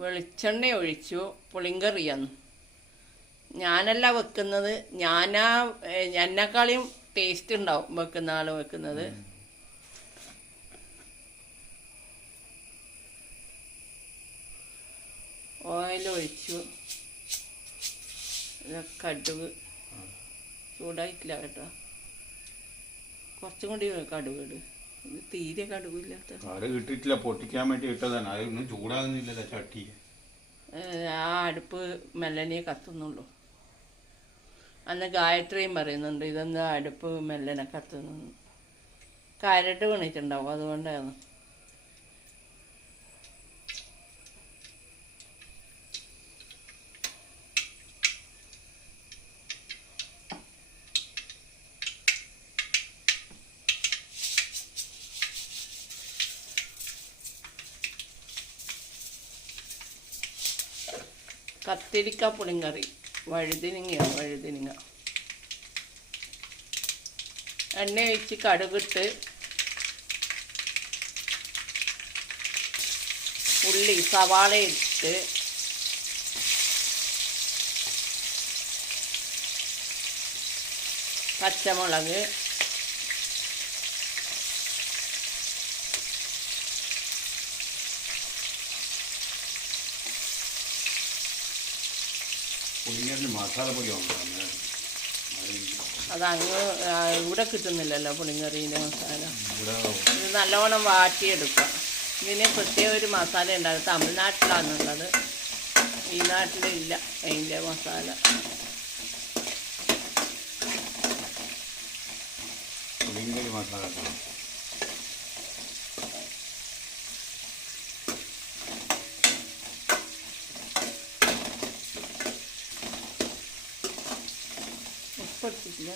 വെളിച്ചെണ്ണ ഒഴിച്ചു. പുളിങ്കറിയാണ് ഞാനല്ല വെക്കുന്നത്. എന്നെക്കാളും ടേസ്റ്റ് ഉണ്ടാവും വെക്കുന്ന ആൾ വെക്കുന്നത്. ഓയിൽ ഒഴിച്ചു. കടുക് ചൂടായിട്ടില്ല കേട്ടോ. കുറച്ചും കൂടി കടുക് ഇട്. ഇത് തീരെ കടുകില്ലാത്ത കിട്ടിയിട്ടില്ല. പൊട്ടിക്കാൻ വേണ്ടി ഇട്ടതാണ്. അതൊന്നും ചൂടാകുന്നില്ല ചട്ടി. ആ അടുപ്പ് മെല്ലനെ കത്തുന്നുള്ളൂ. അന്ന് ഗായത്രിയും പറയുന്നുണ്ട് ഇതൊന്ന് അടുപ്പ് മെല്ലനെ കത്തുന്നു. കരട് വീണിട്ടുണ്ടാവും, അതുകൊണ്ടാണ്. കത്തിരിക്ക പുളിങ്കറി. വഴുതിനിങ്ങ എണ്ണ ഒഴിച്ച് കടുകിട്ട് ഉള്ളി സവാള ഇട്ട് പച്ചമുളക് മസാലപ്പൊടി അതങ്ങ് ഇവിടെ കിട്ടുന്നില്ലല്ലോ പുളിങ്കറീൻ്റെ മസാല. ഇത് നല്ലവണ്ണം വാട്ടിയെടുക്കാം. ഇതിന് പ്രത്യേക ഒരു മസാല ഉണ്ടാകും. തമിഴ്നാട്ടിലാണുള്ളത്, ഈ നാട്ടിലില്ല അതിൻ്റെ മസാല. പുളിങ്കറി മസാല ഉപ്പിട്ടില്ല.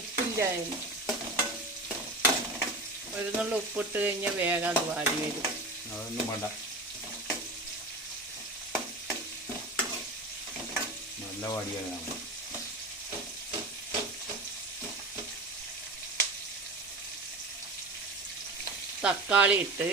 ഉപ്പില്ല. ഒരു നുള്ള ഉപ്പിട്ട് കഴിഞ്ഞാൽ വേഗം അത് വാടി വരും. അതൊന്നും വേണ്ട, നല്ല വാടിയാണ്. തക്കാളി ഇട്ട്